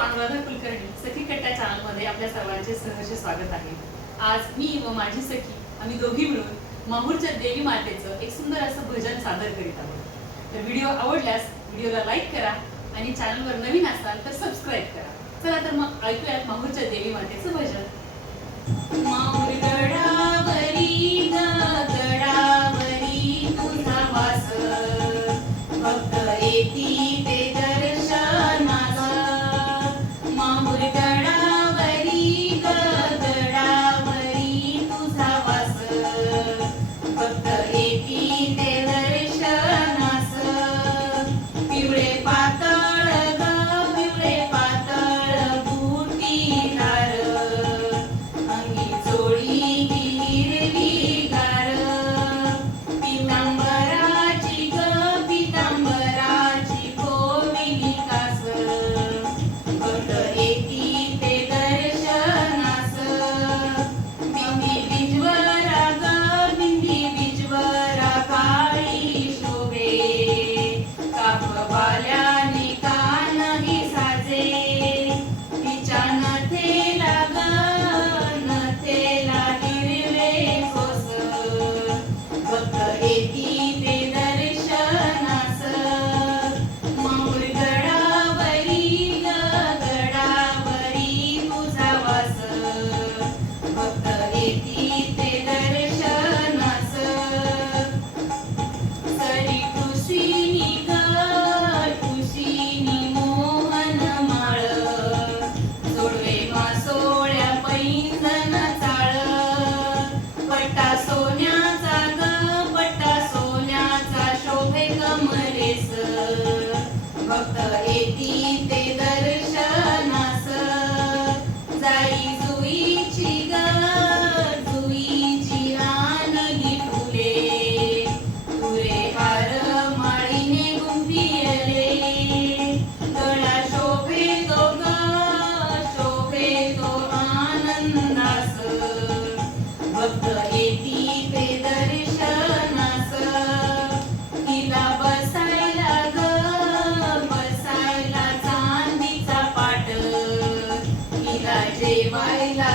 अनुराधा कुलकर्णी सखी कट्टा चॅनलमध्ये आपल्या सर्वांचे सहर्ष स्वागत आहे. आज मी व माझी सखी आम्ही दोघी मिळून माहूरच्या देवी मातेचं एक सुंदर असं भजन सादर करीत आहोत. तर व्हिडिओ आवडल्यास व्हिडिओला लाईक करा आणि चॅनलवर नवीन असाल तर सबस्क्राईब करा. चला तर मग ऐकूयात माहूरच्या देवी मातेचं भजन. uh, माईला